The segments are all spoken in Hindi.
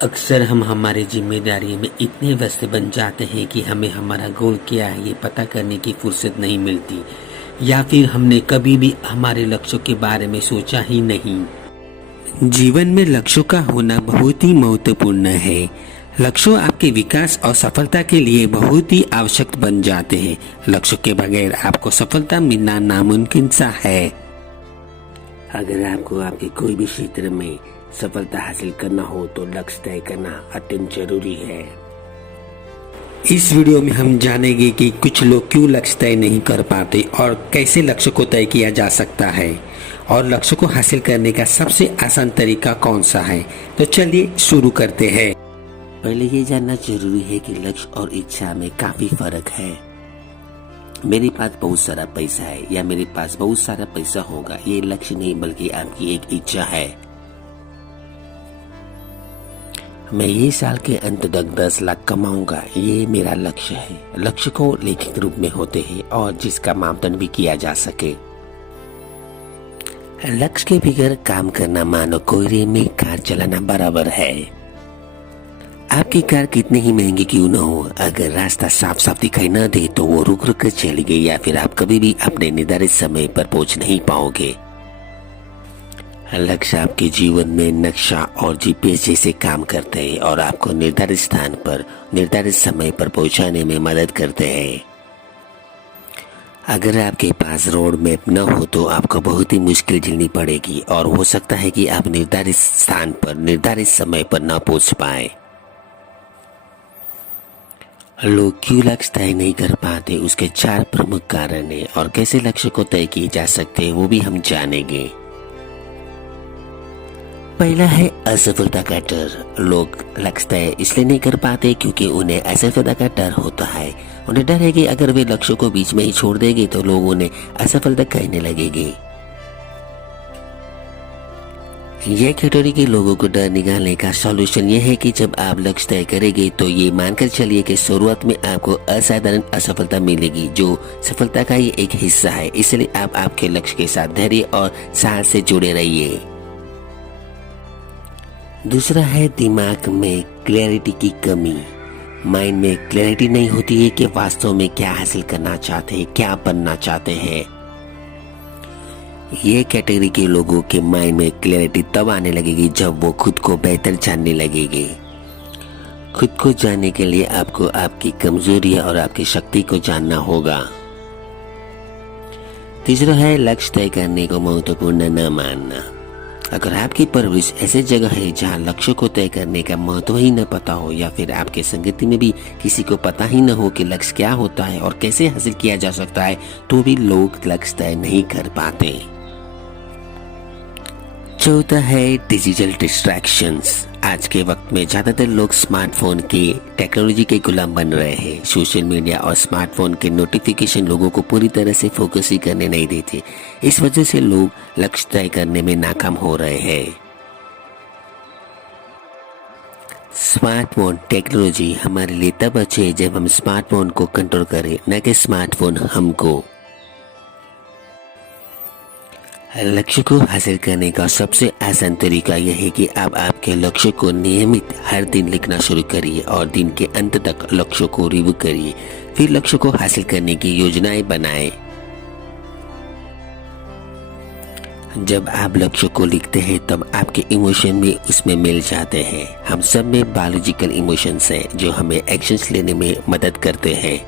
अक्सर हम हमारी जिम्मेदारी में इतने व्यस्त बन जाते हैं कि हमें हमारा गोल क्या है ये पता करने की फुर्सत नहीं मिलती, या फिर हमने कभी भी हमारे लक्ष्यों के बारे में सोचा ही नहीं। जीवन में लक्ष्यों का होना बहुत ही महत्वपूर्ण है। लक्ष्य आपके विकास और सफलता के लिए बहुत ही आवश्यक बन जाते हैं। लक्ष्य के बगैर आपको सफलता मिलना नामुमकिन सा है। अगर आपको आपके कोई भी क्षेत्र में सफलता हासिल करना हो तो लक्ष्य तय करना अत्यंत जरूरी है। इस वीडियो में हम जानेंगे कि कुछ लोग क्यों लक्ष्य तय नहीं कर पाते और कैसे लक्ष्य को तय किया जा सकता है, और लक्ष्य को हासिल करने का सबसे आसान तरीका कौन सा है। तो चलिए शुरू करते हैं। पहले ये जानना जरूरी है कि लक्ष्य और इच्छा में काफी फर्क है। मेरे पास बहुत सारा पैसा है या मेरे पास बहुत सारा पैसा होगा, ये लक्ष्य नहीं बल्कि आपकी एक इच्छा है। मैं ये साल के अंत तक 10 लाख कमाऊंगा, ये मेरा लक्ष्य है। लक्ष्य को लिखित रूप में होते हैं और जिसका मापदंड भी किया जा सके। लक्ष्य के बगैर काम करना मानो कोयले में कार चलाना बराबर है। आपकी कार कितनी ही महंगी क्यों न हो, अगर रास्ता साफ साफ दिखाई न दे तो वो रुक रुक कर चलेगी या फिर आप कभी भी अपने निर्धारित समय पर पहुंच नहीं पाओगे। लक्ष्य आपके जीवन में नक्शा और जीपीएस जैसे काम करते हैं और आपको निर्धारित स्थान पर निर्धारित समय पर पहुंचाने में मदद करते हैं। अगर आपके पास रोड मैप न हो तो आपको बहुत ही मुश्किल झेलनी पड़ेगी और हो सकता है कि आप निर्धारित स्थान पर निर्धारित समय पर न पहुंच पाए। लोग क्यों लक्ष्य तय नहीं कर पाते, उसके 4 प्रमुख कारण हैं और कैसे लक्ष्य को तय किए जा सकते हैं वो भी हम जानेंगे। पहला है असफलता का डर। लोग लक्ष्य तय इसलिए नहीं कर पाते क्योंकि उन्हें असफलता का डर होता है। उन्हें डर है कि अगर वे लक्ष्य को बीच में ही छोड़ देंगे तो लोग उन्हें असफलता कहने लगेंगे। यह कैटेगरी के लोगों को डर निकालने का सॉल्यूशन यह है कि जब आप लक्ष्य तय करेंगे तो ये मानकर चलिए कि शुरुआत में आपको असाधारण असफलता मिलेगी, जो सफलता का ही एक हिस्सा है। इसलिए आप आपके लक्ष्य के साथ धैर्य और साहस से जुड़े रहिए। दूसरा है दिमाग में क्लैरिटी की कमी। माइंड में क्लैरिटी नहीं होती है कि वास्तव में क्या हासिल करना चाहते हैं, क्या बनना चाहते हैं। ये कैटेगरी के लोगों के माइंड में क्लैरिटी तब आने लगेगी जब वो खुद को बेहतर जानने लगेंगे। खुद को जानने के लिए आपको आपकी कमजोरियां और आपकी शक्ति को जानना होगा। तीसरा है लक्ष्य तय करने को महत्वपूर्ण न मानना। अगर आपकी परवरिश ऐसी जगह है जहां लक्ष्य को तय करने का महत्व ही न पता हो, या फिर आपके संगति में भी किसी को पता ही न हो कि लक्ष्य क्या होता है और कैसे हासिल किया जा सकता है, तो भी लोग लक्ष्य तय नहीं कर पाते। चौथा है डिजिटल डिस्ट्रैक्शंस। आज के वक्त में ज्यादातर लोग स्मार्टफोन की टेक्नोलॉजी के गुलाम बन रहे हैं। सोशल मीडिया और स्मार्टफोन के नोटिफिकेशन लोगों को पूरी तरह से फोकस ही करने नहीं देते। इस वजह से लोग लक्ष्य तय करने में नाकाम हो रहे हैं। स्मार्टफोन टेक्नोलॉजी हमारे लिए तब अच्छी है जब हम स्मार्टफोन को कंट्रोल करें, न कि स्मार्टफोन हमको। लक्ष्य को हासिल करने का सबसे आसान तरीका यह है कि आप आपके लक्ष्य को नियमित हर दिन लिखना शुरू करिए और दिन के अंत तक लक्ष्य को रिव्यू करिए। फिर लक्ष्य को हासिल करने की योजनाएं बनाएं। जब आप लक्ष्य को लिखते हैं तब आपके इमोशन भी उसमें मिल जाते हैं। हम सब में बायोलॉजिकल इमोशंस हैं जो हमें एक्शंस लेने में मदद करते हैं।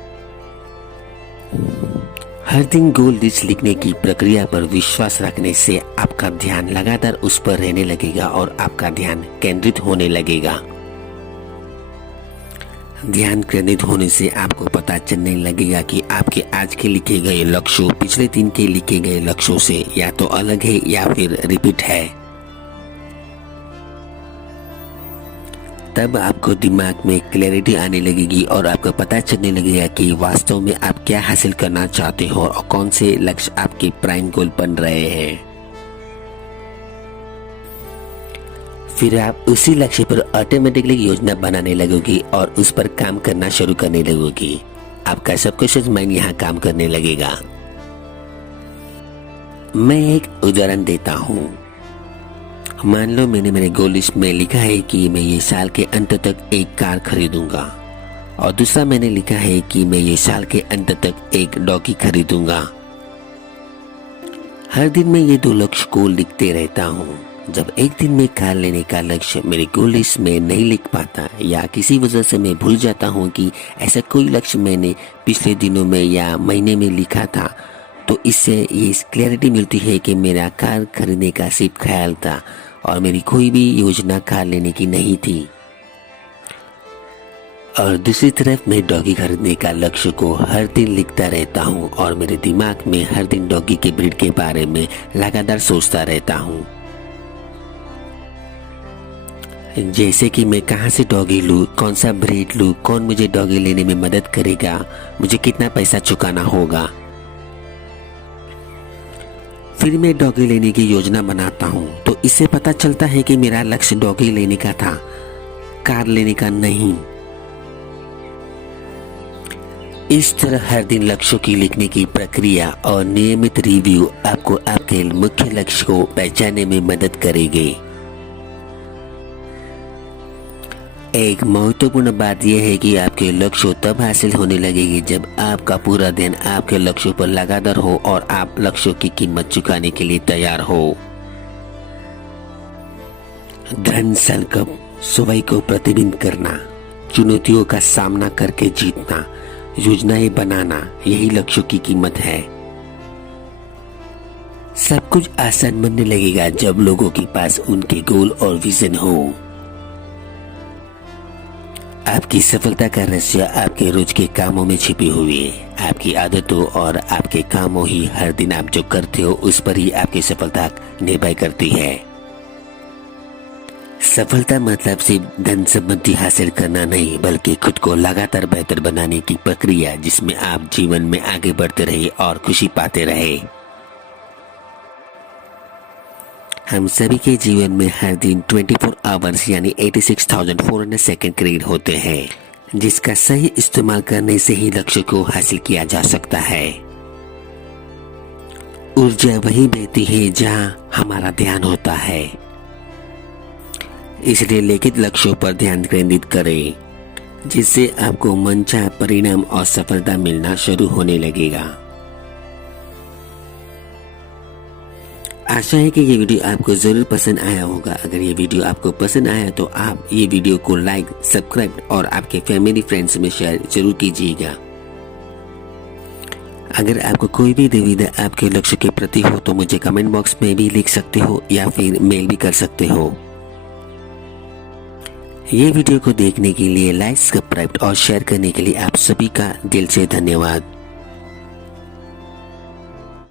हर दिन गोल लिस्ट लिखने की प्रक्रिया पर विश्वास रखने से आपका ध्यान लगातार उस पर रहने लगेगा और आपका ध्यान केंद्रित होने लगेगा। ध्यान केंद्रित होने से आपको पता चलने लगेगा कि आपके आज के लिखे गए लक्ष्य पिछले दिन के लिखे गए लक्ष्यों से या तो अलग है या फिर रिपीट है। तब आपको दिमाग में क्लैरिटी आने लगेगी और आपको पता चलने लगेगा कि वास्तव में आप क्या हासिल करना चाहते हो और कौन से लक्ष्य आपके प्राइम गोल बन रहे हैं। फिर आप उसी लक्ष्य पर ऑटोमेटिकली योजना बनाने लगोगी और उस पर काम करना शुरू करने लगोगी। आपका सबकॉन्शियस माइंड यहाँ काम करने लगेगा। मैं एक उदाहरण देता हूँ। मान लो मैंने मेरे गोल लिस्ट में लिखा है कि मैं ये साल के अंत तक एक कार खरीदूंगा, और दूसरा मैंने लिखा है कि मैं ये साल के अंत तक एक डॉगी खरीदूंगा। हर दिन मैं ये 2 लक्ष्य को लिखते रहता हूँ। जब एक दिन में कार लेने का लक्ष्य मेरे गोल लिस्ट में नहीं लिख पाता या किसी वजह से मैं भूल जाता हूँ कि ऐसा कोई लक्ष्य मैंने पिछले दिनों में या महीने में लिखा था, तो इससे ये क्लैरिटी मिलती है कि मेरा कार खरीदने का सिर्फ ख्याल था और मेरी कोई भी योजना कार लेने की नहीं थी। और दूसरी तरफ मैं डॉगी खरीदने का लक्ष्य को हर दिन लिखता रहता हूँ और मेरे दिमाग में हर दिन डॉगी के ब्रीड के बारे में लगातार सोचता रहता हूँ। जैसे कि मैं कहाँ से डॉगी लूँ, कौन सा ब्रीड लूँ, कौन मुझे डॉगी लेने में मदद करेगा, मुझे कितना पैसा चुकाना होगा। फिर मैं डॉगी लेने की योजना बनाता हूँ, तो इससे पता चलता है कि मेरा लक्ष्य डॉगी लेने का था, कार लेने का नहीं। इस तरह हर दिन लक्ष्यों की लिखने की प्रक्रिया और नियमित रिव्यू आपको आपके मुख्य लक्ष्य को पहचानने में मदद करेगी। एक महत्वपूर्ण बात यह है कि आपके लक्ष्य तब हासिल होने लगेगी जब आपका पूरा ध्यान आपके लक्ष्यों पर लगातार हो और आप लक्ष्यों की कीमत चुकाने के लिए तैयार हो। दृढ़ संकल्प, स्वयं को प्रतिबिंब करना, चुनौतियों का सामना करके जीतना, योजनाएं बनाना, यही लक्ष्यों की कीमत है। सब कुछ आसान बनने लगेगा जब लोगों के पास उनके गोल और विजन हो। आपकी सफलता का रहस्य आपके रोज के कामों में छिपी हुई है। आपकी आदतों और आपके कामों ही हर दिन आप जो करते हो उस पर ही आपकी सफलता निर्भर करती है। सफलता मतलब सिर्फ धन संपत्ति हासिल करना नहीं, बल्कि खुद को लगातार बेहतर बनाने की प्रक्रिया, जिसमें आप जीवन में आगे बढ़ते रहे और खुशी पाते रहे। हम सभी के जीवन में हर दिन 24 आवर्स यानी 86,400 सेकंड क्रेडिट होते हैं, जिसका सही इस्तेमाल करने से ही लक्ष्य को हासिल किया जा सकता है। ऊर्जा वही बहती है जहां हमारा ध्यान होता है। इसलिए लिखित लक्ष्यों पर ध्यान केंद्रित करें, जिससे आपको मनचाहा परिणाम और सफलता मिलना शुरू होने लगेगा। आशा है कि ये वीडियो आपको जरूर पसंद आया होगा। अगर ये वीडियो आपको पसंद आया तो आप ये वीडियो को लाइक, सब्सक्राइब और आपके फैमिली फ्रेंड्स में शेयर जरूर कीजिएगा। अगर आपको कोई भी दुविधा आपके लक्ष्य के प्रति हो तो मुझे कमेंट बॉक्स में भी लिख सकते हो या फिर मेल भी कर सकते हो। ये वीडियो को देखने के लिए, लाइक, सब्सक्राइब और शेयर करने के लिए आप सभी का दिल से धन्यवाद।